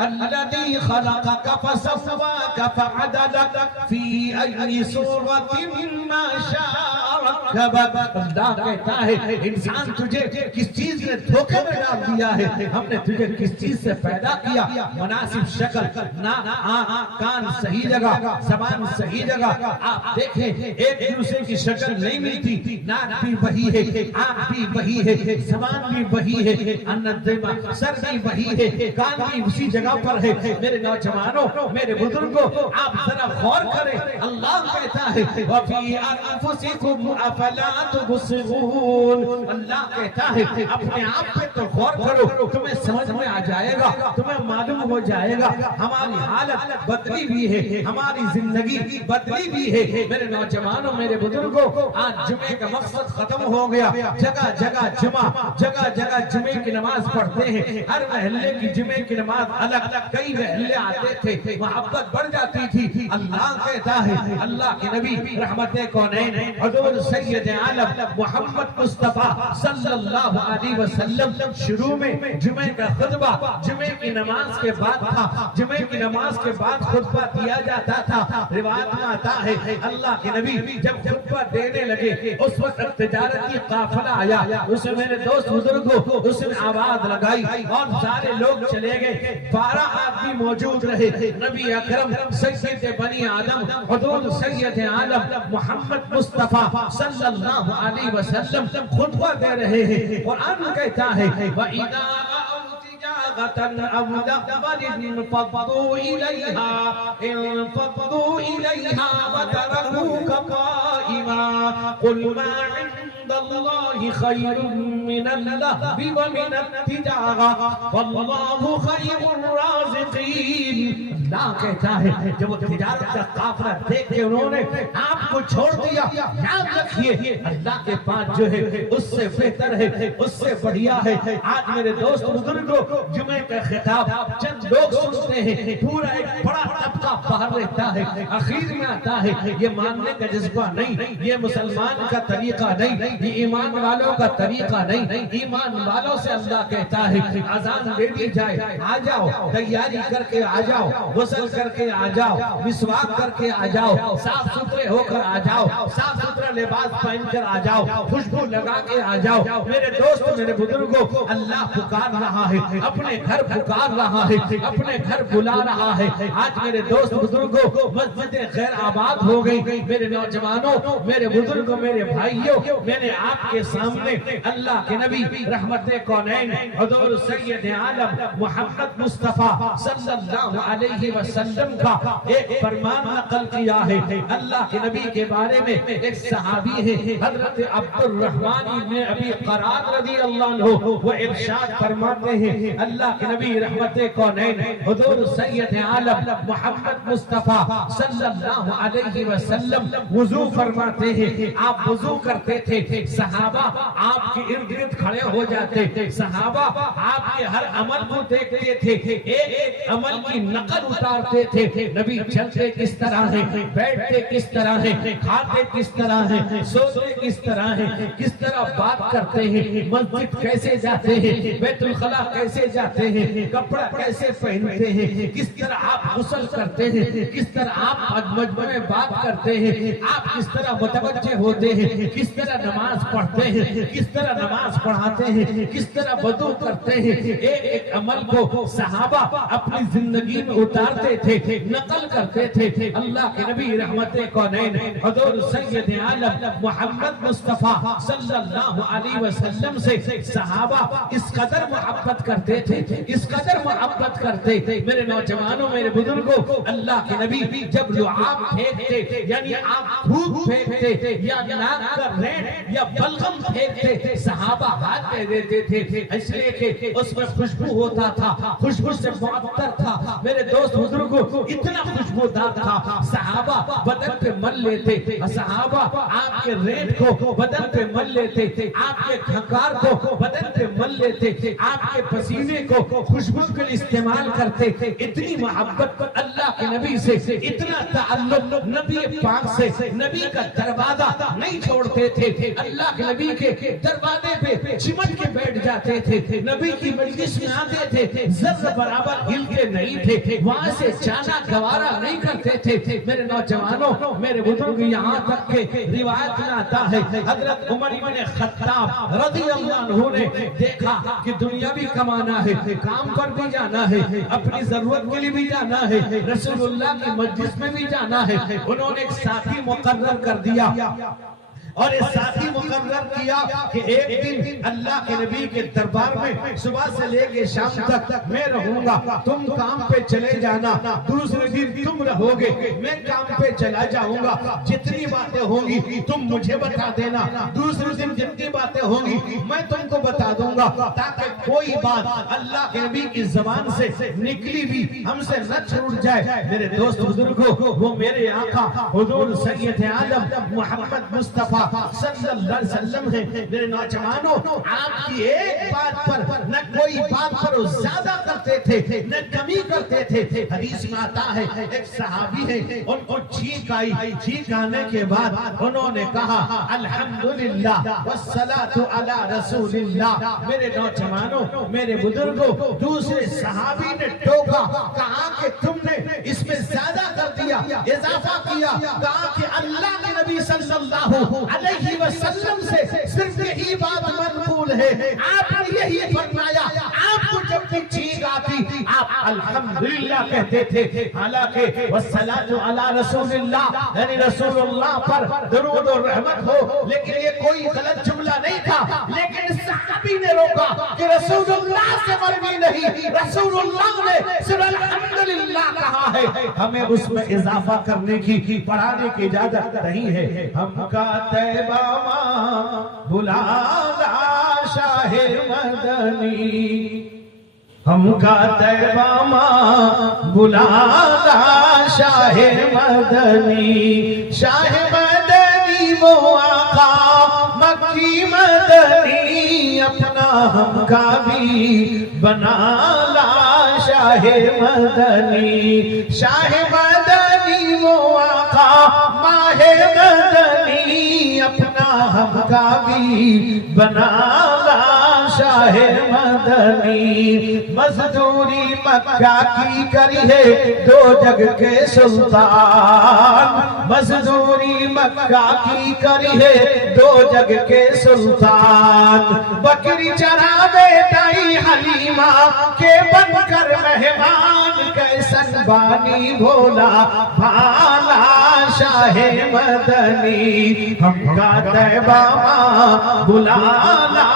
الذي خلقك فسواك فعدلك في أي صورة ما شاء ركبك. اللہ کہتا ہے انسان تجھے کس چیز نے دھوکے میں ڈال دیا ہے؟ ہم نے تجھے کس چیز سے پیدا کیا؟ مناسب شکل، کان صحیح جگہ، زبان صحیح جگہ. آپ دیکھیں ایک دوسرے کی شکل نہیں ملتی، ناک بھی وہی ہے، آنکھ بھی وہی ہے، زبان بھی وہی ہے، سر بھی وہی ہے، کان بھی اسی جگہ پر ہے. میرے نوجوانوں، میرے بزرگوں، آپ ذرا غور کریں. اللہ کہتا ہے وَفِي أَنفُسِكُمْ أَفَلَا تُبْصِرُونَ. اللہ کہتا ہے اپنے آپ پہ تو غور کرو، تمہیں سمجھ میں آ جائے گا، تمہیں معلوم ہو جائے گا ہماری حالت بدلی بھی ہے، ہماری زندگی بدلی بھی ہے. میرے نوجوانوں، میرے بزرگوں، آج جمعے کا مقصد ختم ہو گیا. جگہ جگہ جمعہ، جگہ جگہ جمعے کی نماز پڑھتے ہیں. ہر محلے کی جمعے کی نماز الگ الگ، کئی محلے آتے تھے، محبت بڑھ جاتی تھی. اللہ کہتا ہے اللہ کے نبی رحمت کونین حضور سید عالم محمد مصطفیٰ صلی اللہ علیہ وسلم شروع میں جمعے کا خطبہ جمعے کی نماز کے بعد تھا. جمعے کی نماز کے بعد خطبہ دیا جاتا تھا. روایت میں آتا ہے اللہ کے نبی جب خطبہ دینے لگے اس وقت تجارتی قافلہ آیا. اس میں میرے دوست بزرگوں اس نے آواز لگائی اور سارے لوگ چلے گئے. 12 آدمی موجود رہے. نبی اکرم سید بنی آدم حضور سید عالم محمد مصطفیٰ صلی اللہ علیہ وسلم خطبہ دے رہے ہیں. قرآن کہتا ہے وَإِذَا رَأَوْا تِجَارَةً أَوْ لَهْوًا انفضوا إِلَيْهَا وَتَرَكُوكَ قَائِمًا قُلْ مَا عِندَ اللَّهِ خَيْرٌ مِّنَ اللَّهْوِ وَمِنَ التِّجَارَةِ وَاللَّهُ خَيْرُ الرَّازِقِينَ. اللہ کہتا ہے جب وہ تجارت کا قافلہ دیکھ کے انہوں نے آپ کو چھوڑ دیا، یاد رکھیے اللہ کے پاس جو ہے اس سے بہتر ہے، اس سے بڑھیا ہے. آج میرے دوست بزرگوں جمعے کا خطاب چند لوگ سنتے ہیں، پورا ایک بڑا طبقہ باہر رہتا ہے. اخیر میں آتا ہے یہ ماننے کا جذبہ نہیں، یہ مسلمان کا طریقہ نہیں، یہ ایمان والوں کا طریقہ نہیں. ایمان والوں سے اللہ کہتا ہے اذان دے دی جائے، آ جاؤ، تیاری کر کے آ جاؤ، غسل کر کے آ جاؤ، مسواک کر کے آ جاؤ، صاف ستھرے ہو کر آ جاؤ، صاف ستھرا لباس پہن کر آ جاؤ، خوشبو لگا کے آ جاؤ. میرے دوست، میرے بزرگوں، اللہ پکار رہا ہے، اپنے گھر پکار رہا ہے، اپنے گھر بلا رہا ہے. آج میرے دوست بزرگوں مسجدیں خیر آباد ہو گئی. میرے نوجوانوں، میرے بزرگوں، میرے بھائیوں، میں نے آپ کے سامنے اللہ کے نبی رحمت کونین حضور سید عالم محمد مصطفیٰ صلی اللہ علیہ وسلم کا ایک فرمان نقل کیا ہے. اللہ کے نبی کے بارے میں ایک صحابی ہے حضرت عبد الرحمن بن ابی قراد رضی اللہ عنہ، وہ ارشاد فرماتے ہیں اللہ کے نبی رحمت کونین حضور سید عالم محمد مصطفیٰ صلی اللہ علیہ وسلم وضو فرماتے ہیں. آپ وضو کرتے تھے، صحابہ آپ کے ارد گرد کھڑے ہو جاتے تھے، صحابہ آپ کے ہر عمل کو دیکھتے تھے، ایک ایک عمل کی نقل اتارتے تھے. نبی چلتے کس طرح ہیں، بیٹھتے کس طرح ہیں، کھاتے کس طرح ہیں، سوتے کس طرح ہیں، کس طرح بات کرتے ہیں، مسجد کیسے جاتے ہیں، بیت الخلا کیسے جاتے ہیں، کپڑا کیسے پہنتے ہیں، کس طرح آپ غسل کرتے ہیں، کس طرح آپ مجمع میں بات کرتے ہیں، آپ کس طرح متوجہ ہوتے ہیں، کس طرح نماز پڑھتے ہیں، کس طرح نماز پڑھاتے ہیں، کس طرح وضو کرتے ہیں. ایک ایک عمل کو صحابہ اپنی زندگی میں اتارتے تھے، نقل کرتے تھے. اللہ کے نبی رحمت کونین حضور سید عالم محمد مصطفیٰ صلی اللہ علیہ وسلم سے صحابہ اس قدر محبت کرتے تھے، اس قدر محبت کرتے تھے. میرے نوجوانوں، میرے بزرگوں، اللہ کے نبی جب لعاب پھینکتے یعنی آپ دھوپ پھینکتے یا ناک کا رینٹ یا بلغم پھینکتے، صحابہ ہاتھ دے دیتے تھے، اس لیے کہ اس میں خوشبو ہوتا تھا، خوشبو سے معطر تھا. میرے دوست بزرگوں اتنا خوشبودار تھا، صحابہ بدن پہ مل لیتے، صحابہ آپ کے رینٹ کو بدن پہ مل لیتے، آپ کے کھنکار کو بدن پہ مل لیتے، آپ کے پسینے کو خوشبو کے لیے استعمال کرتے. اتنی محبت اللہ کے نبی سے اتنا تعلق، نبی پاک سے نبی کا دروازہ نہیں چھوڑتے تھے، اللہ کے نبی کے دروازے پہ چمٹ کے بیٹھ جاتے تھے، نبی کی مجلس میں آتے تھے، ذرہ برابر ہلتے نہیں تھے، وہاں سے جانا گوارا نہیں کرتے تھے۔ میرے نوجوانوں، میرے بزرگ، یہاں تک کہ روایت میں آتا ہے حضرت عمر بن خطاب رضی اللہ عنہ نے دیکھا کہ دنیا بھی کمانا ہے، کام پر بھی جانا ہے، اپنی ضرورت کے لیے بھی جانا ہے، رسول اللہ کی مجلس میں بھی جانا ہے، انہوں نے ایک ساتھی مقرر کر دیا اور اس ساتھی مقرر کیا کہ ایک دن اللہ کے نبی کے دربار میں صبح سے لے کے شام تک میں رہوں گا، تم کام پہ چلے جانا، دوسرے دن تم رہو گے، میں کام پہ چلا جاؤں گا، جتنی باتیں ہوں گی تم مجھے بتا دینا، دوسرے دن جتنی باتیں ہوں گی میں تم کو بتا دوں گا، تاکہ کوئی بات اللہ کے نبی کی زبان سے نکلی بھی ہم سے نہ چھوٹ جائے۔ میرے دوست بزرگوں، وہ میرے آقا حضور سید عالم محمد مصطفیٰ صلی اللہ علیہ وسلم ہے۔ میرے نوجوانوں، آپ کی ایک بات پر نہ کوئی بات پر زیادہ کرتے تھے نہ کمی کرتے تھے۔ حدیث میں آتا ہے ایک صحابی ہے، ان کو چھینک آئی، چھینک آنے کے بعد انہوں نے کہا الحمدللہ والصلاۃ علی رسول اللہ۔ میرے نوجوانوں، میرے بزرگوں، دوسرے صحابی نے ٹوکا، کہا کہ تم نے اس میں زیادہ کر دیا، اضافہ کیا، کہا کہ اللہ کے نبی صلی اللہ علیہ وسلم سے صرف یہی بات منقول ہے، آپ نے یہی فرمایا، آپ کو جب بھی چھینک آتی آپ الحمدللہ کہتے تھے، حالانکہ والصلاۃ علی رسول اللہ یعنی رسول اللہ پر درود و رحمت ہو، لیکن یہ کوئی غلط جملہ نہیں تھا، لیکن صحابی نے روکا کہ رسول اللہ سے مروی نہیں، رسول اللہ نے صرف الحمدللہ کہا ہے، ہمیں اس میں اضافہ کرنے کی، پڑھانے کی اجازت نہیں ہے۔ ہم کا طیبہ ماں بلالا شاہ مدنی، ہم کا طیبہ ماں بلالا شاہ مدنی، شاہ مدنی وہ آقا مکی مدنی، اپنا ہم کا بھی بنا لا شاہ مدنی، شاہ مدنی وہ آقا ماہ مدنی، اپنا ہم کا بھی بنا لا شاہ مدنی، مزدوری مکہ کی کری ہے دو جگ کے سلطان، مزدوری مکہ کی کری ہے دو جگ کے سلطان، بکری چرا بیٹائی حلیمہ کے بن کر مہمان، کیسن بانی بھولا بھالا شاہ مدنی، ہم کا طیبہ ماں بلالا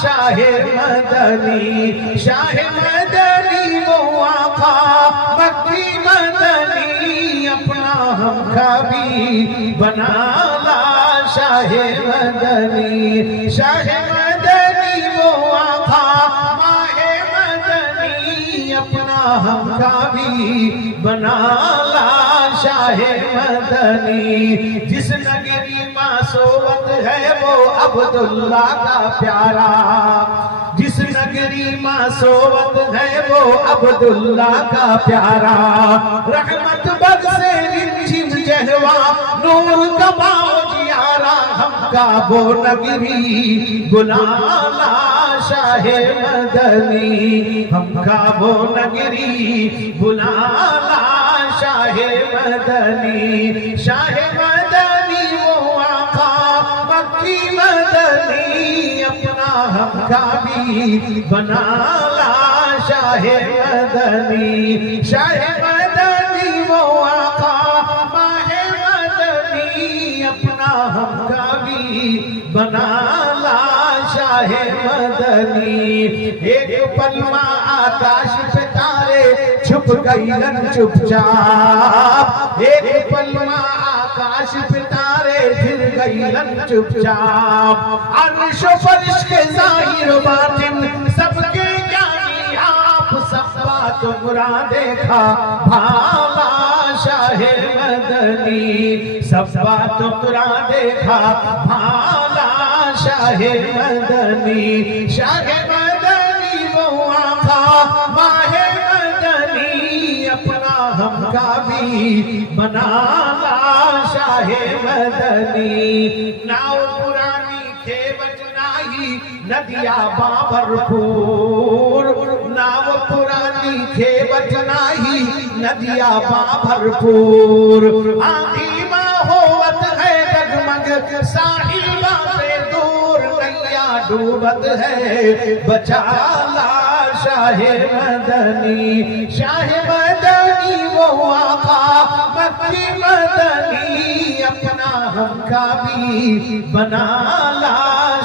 شاہ مدنی، شاہ مدنی وہ آقا مکی مدنی، اپنا ہم کا بھی بنا لا شاہ مدنی، شاہ مدنی وہ آقا ماہ مدنی، اپنا ہم کا بھی بنا لا شاہ مدنی، جس نگری معصومت ہے وہ عبداللہ کا پیارا، جس نگری معصومت ہے وہ عبداللہ کا پیارا، رحمت بد سے رنجھم جہوا نور کماؤ جیارا، ہم کا وہ نگری بلالا شاہ مدنی، ہم کا وہ نگری بلالا شاہ مدنی، شاہ مدنی وہ آقا مکی مدنی، اپنا ہم کا بھی بنا لا شاہ مدنی، شاہ مدنی وہ آقا ماہ مدنی، اپنا ہم کا بھی بنا لا شاہ مدنی، ایک پلما آکاش پہ تارے چھپ گئیلن چپ چاپ، ایک پلما آکاش پہ تارے پھر گئیلن چپ چاپ، عرش و فرش کے ظاہر و باطن سب کے جانی آپ، سب بات مرا دیکھا بھالا شاہ مدنی، سب بات مرا دیکھا بھالا شاہ مدنی، شاہ مدنی وہ آقا ماہ مدنی، اپنا ہم کا بھی بنا لا شاہ مدنی ناؤ پرانی کھیوٹ نائی ندیا بابرپور ناؤ پرانی کھیوٹ نائی ندیا بابرپور آدھی ماں ہوت ہے جگمگ ساحل سے دور نیا ڈوبت ہے بچا لا شاہ مدنی شاہ مدنی وہ آقا مکی مدنی اپنا ہم کا بھی بنا لا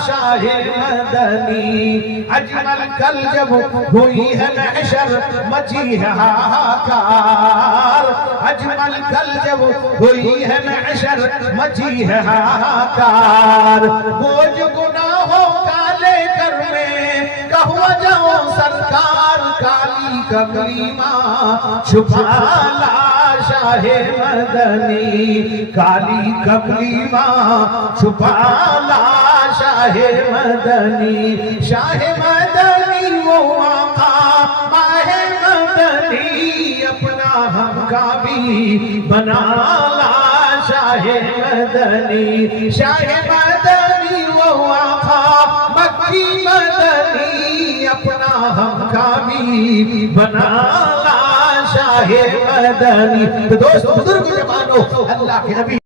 شاہ مدنی اجمل کل جب ہوئی ہے محشر مچی ہے ہاکار اجمل کل جب ہوئی ہے محشر مچی ہے ہاکار وہ جو گناہوں کا لے کر میں کہوا جاؤں سرکار کالی کملی ماں چھپا لا شاہ مدنی کالی کملی ماں چھپا لا شاہ مدنی شاہ مدنی وہ آقا ماہ مدنی اپنا ہم کا بھی بنا لا شاہ مدنی شاہ مدنی وہ آقا مکی مدنی اپنا ہم کا بھی بنا لا شاہ مدنی تو دوست بزرگ جوانو اللہ کے نبی